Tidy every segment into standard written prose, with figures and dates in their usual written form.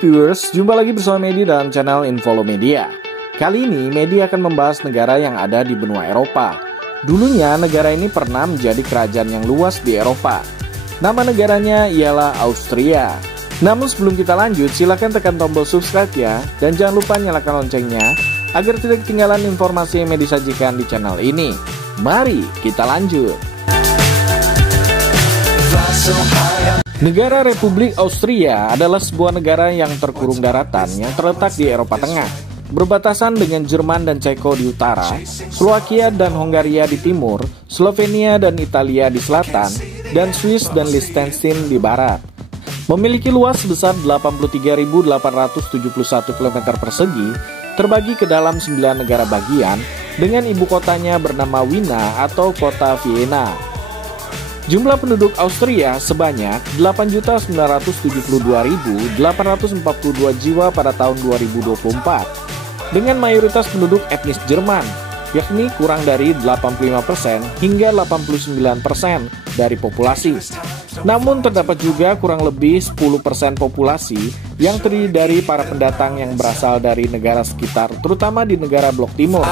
viewers, jumpa lagi bersama Medi dalam channel Infolo Media. Kali ini Medi akan membahas negara yang ada di benua Eropa. Dulunya negara ini pernah menjadi kerajaan yang luas di Eropa. Nama negaranya ialah Austria. Namun sebelum kita lanjut, silakan tekan tombol subscribe ya, dan jangan lupa nyalakan loncengnya agar tidak ketinggalan informasi yang Medi sajikan di channel ini. Mari kita lanjut. Negara Republik Austria adalah sebuah negara yang terkurung daratan yang terletak di Eropa Tengah, berbatasan dengan Jerman dan Ceko di utara, Slovakia dan Hongaria di timur, Slovenia dan Italia di selatan, dan Swiss dan Liechtenstein di barat. Memiliki luas sebesar 83.871 km persegi, terbagi ke dalam 9 negara bagian, dengan ibu kotanya bernama Wina atau Kota Vienna. Jumlah penduduk Austria sebanyak 8.972.842 jiwa pada tahun 2024, dengan mayoritas penduduk etnis Jerman, yakni kurang dari 85% hingga 89% dari populasi. Namun terdapat juga kurang lebih 10% populasi yang terdiri dari para pendatang yang berasal dari negara sekitar, terutama di negara Blok Timur.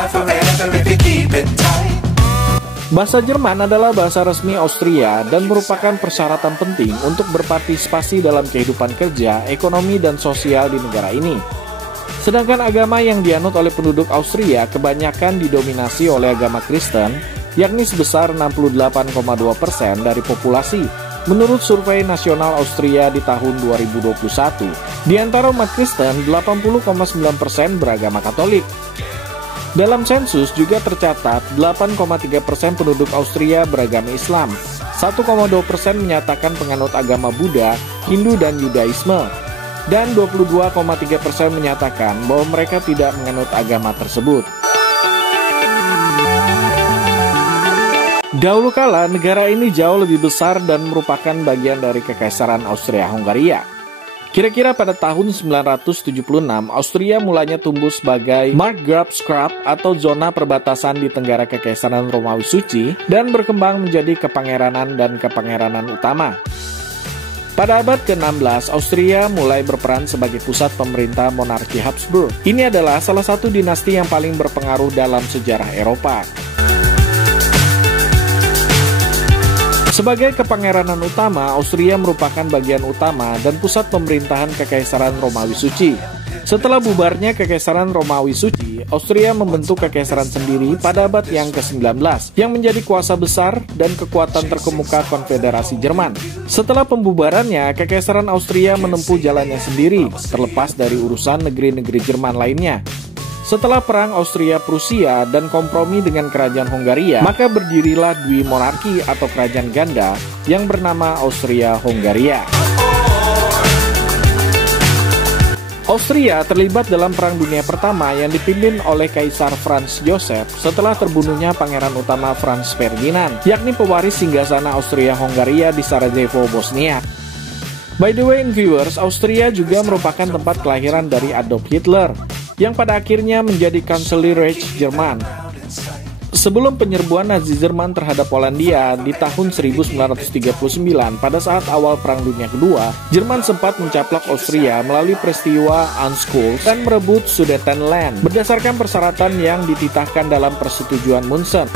Bahasa Jerman adalah bahasa resmi Austria dan merupakan persyaratan penting untuk berpartisipasi dalam kehidupan kerja, ekonomi, dan sosial di negara ini. Sedangkan agama yang dianut oleh penduduk Austria kebanyakan didominasi oleh agama Kristen, yakni sebesar 68,2% dari populasi, menurut survei nasional Austria di tahun 2021. Di antara umat Kristen, 80,9% beragama Katolik. Dalam sensus juga tercatat 8,3% penduduk Austria beragama Islam, 1,2% menyatakan penganut agama Buddha, Hindu, dan Yudaisme, dan 22,3% menyatakan bahwa mereka tidak menganut agama tersebut. Dahulu kala, negara ini jauh lebih besar dan merupakan bagian dari Kekaisaran Austria-Hongaria. Kira-kira pada tahun 976, Austria mulanya tumbuh sebagai Markgrafschaft atau zona perbatasan di tenggara Kekaisaran Romawi Suci dan berkembang menjadi kepangeranan dan kepangeranan utama. Pada abad ke-16, Austria mulai berperan sebagai pusat pemerintah monarki Habsburg. Ini adalah salah satu dinasti yang paling berpengaruh dalam sejarah Eropa. Sebagai kepangeranan utama, Austria merupakan bagian utama dan pusat pemerintahan Kekaisaran Romawi Suci. Setelah bubarnya Kekaisaran Romawi Suci, Austria membentuk kekaisaran sendiri pada abad yang ke-19 yang menjadi kuasa besar dan kekuatan terkemuka Konfederasi Jerman. Setelah pembubarannya, Kekaisaran Austria menempuh jalannya sendiri, terlepas dari urusan negeri-negeri Jerman lainnya. Setelah perang Austria-Prusia dan kompromi dengan kerajaan Hongaria, maka berdirilah dui monarki atau kerajaan ganda yang bernama Austria-Hongaria. Austria terlibat dalam Perang Dunia Pertama yang dipimpin oleh Kaisar Franz Joseph setelah terbunuhnya pangeran utama Franz Ferdinand, yakni pewaris singgasana Austria-Hongaria di Sarajevo, Bosnia. By the way, viewers, Austria juga merupakan tempat kelahiran dari Adolf Hitler, yang pada akhirnya menjadi Kanselir Reich Jerman. Sebelum penyerbuan Nazi Jerman terhadap Polandia di tahun 1939, pada saat awal Perang Dunia Kedua, Jerman sempat mencaplok Austria melalui peristiwa Anschluss dan merebut Sudetenland berdasarkan persyaratan yang dititahkan dalam persetujuan Munchen.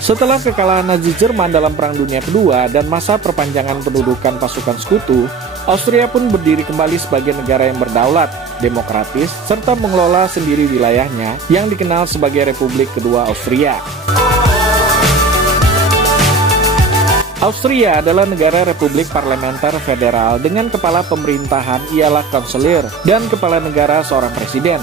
Setelah kekalahan Nazi Jerman dalam Perang Dunia Kedua dan masa perpanjangan pendudukan pasukan sekutu, Austria pun berdiri kembali sebagai negara yang berdaulat, demokratis, serta mengelola sendiri wilayahnya yang dikenal sebagai Republik Kedua Austria. Austria adalah negara republik parlementer federal dengan kepala pemerintahan ialah kanselir dan kepala negara seorang presiden.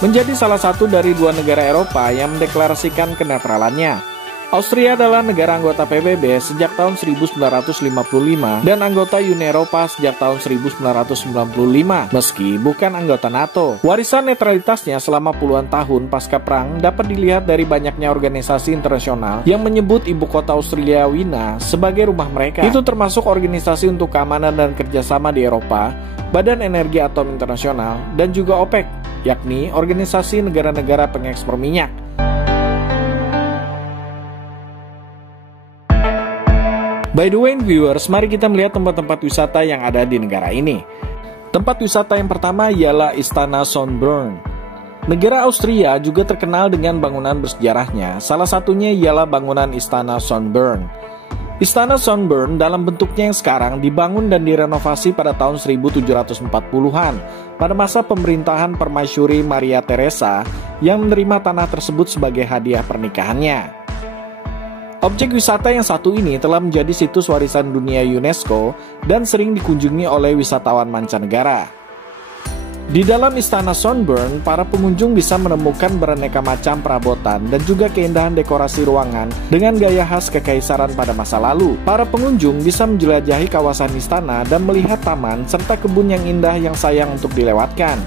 Menjadi salah satu dari 2 negara Eropa yang mendeklarasikan kenetralannya. Austria adalah negara anggota PBB sejak tahun 1955 dan anggota Uni Eropa sejak tahun 1995, meski bukan anggota NATO. Warisan netralitasnya selama puluhan tahun pasca perang dapat dilihat dari banyaknya organisasi internasional yang menyebut ibu kota Austria Wina sebagai rumah mereka. Itu termasuk Organisasi untuk Keamanan dan Kerjasama di Eropa, Badan Energi Atom Internasional, dan juga OPEC, yakni Organisasi Negara-Negara Pengekspor Minyak. By the way, viewers, mari kita melihat tempat-tempat wisata yang ada di negara ini. Tempat wisata yang pertama ialah Istana Schönbrunn. Negara Austria juga terkenal dengan bangunan bersejarahnya, salah satunya ialah bangunan Istana Schönbrunn. Istana Schönbrunn dalam bentuknya yang sekarang dibangun dan direnovasi pada tahun 1740-an pada masa pemerintahan Permaisuri Maria Theresa yang menerima tanah tersebut sebagai hadiah pernikahannya. Objek wisata yang satu ini telah menjadi situs warisan dunia UNESCO dan sering dikunjungi oleh wisatawan mancanegara. Di dalam Istana Schönbrunn, para pengunjung bisa menemukan beraneka macam perabotan dan juga keindahan dekorasi ruangan dengan gaya khas kekaisaran pada masa lalu. Para pengunjung bisa menjelajahi kawasan istana dan melihat taman serta kebun yang indah yang sayang untuk dilewatkan.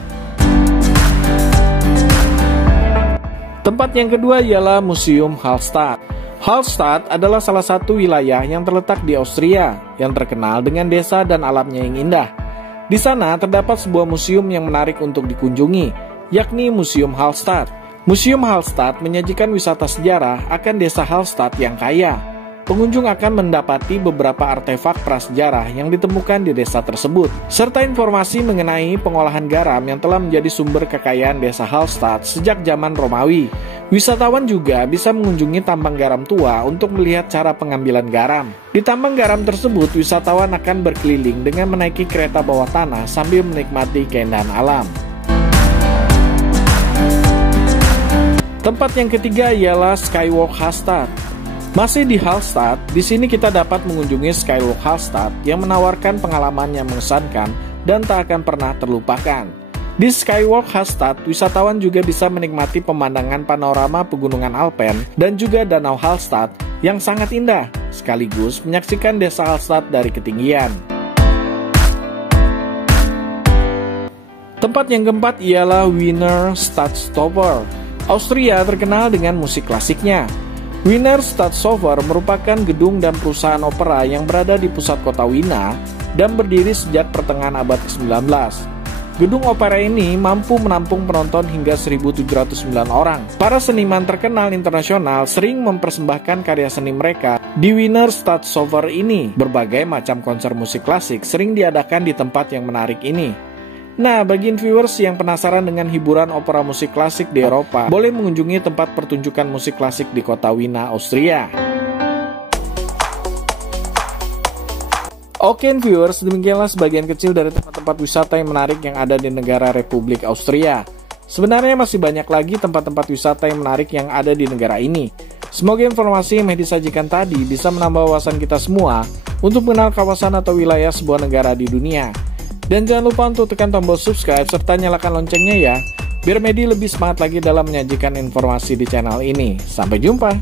Tempat yang kedua ialah Museum Hallstatt. Hallstatt adalah salah satu wilayah yang terletak di Austria yang terkenal dengan desa dan alamnya yang indah. Di sana terdapat sebuah museum yang menarik untuk dikunjungi, yakni Museum Hallstatt. Museum Hallstatt menyajikan wisata sejarah akan desa Hallstatt yang kaya. Pengunjung akan mendapati beberapa artefak prasejarah yang ditemukan di desa tersebut, serta informasi mengenai pengolahan garam yang telah menjadi sumber kekayaan desa Hallstatt sejak zaman Romawi. Wisatawan juga bisa mengunjungi tambang garam tua untuk melihat cara pengambilan garam. Di tambang garam tersebut, wisatawan akan berkeliling dengan menaiki kereta bawah tanah sambil menikmati keindahan alam. Tempat yang ketiga ialah Skywalk Hallstatt. Masih di Hallstatt, di sini kita dapat mengunjungi Skywalk Hallstatt yang menawarkan pengalaman yang mengesankan dan tak akan pernah terlupakan. Di Skywalk Hallstatt, wisatawan juga bisa menikmati pemandangan panorama pegunungan Alpen dan juga Danau Hallstatt yang sangat indah, sekaligus menyaksikan desa Hallstatt dari ketinggian. Tempat yang keempat ialah Wiener Staatsoper. Austria terkenal dengan musik klasiknya. Wiener Staatsoper merupakan gedung dan perusahaan opera yang berada di pusat kota Wina dan berdiri sejak pertengahan abad ke-19. Gedung opera ini mampu menampung penonton hingga 1.709 orang. Para seniman terkenal internasional sering mempersembahkan karya seni mereka di Wiener Staatsoper ini. Berbagai macam konser musik klasik sering diadakan di tempat yang menarik ini. Nah, bagi viewers yang penasaran dengan hiburan opera musik klasik di Eropa, boleh mengunjungi tempat pertunjukan musik klasik di kota Wina, Austria. Oke viewers, demikianlah sebagian kecil dari tempat-tempat wisata yang menarik yang ada di negara Republik Austria. Sebenarnya masih banyak lagi tempat-tempat wisata yang menarik yang ada di negara ini. Semoga informasi yang disajikan tadi bisa menambah wawasan kita semua untuk mengenal kawasan atau wilayah sebuah negara di dunia. Dan jangan lupa untuk tekan tombol subscribe serta nyalakan loncengnya ya, biar Medi lebih semangat lagi dalam menyajikan informasi di channel ini. Sampai jumpa!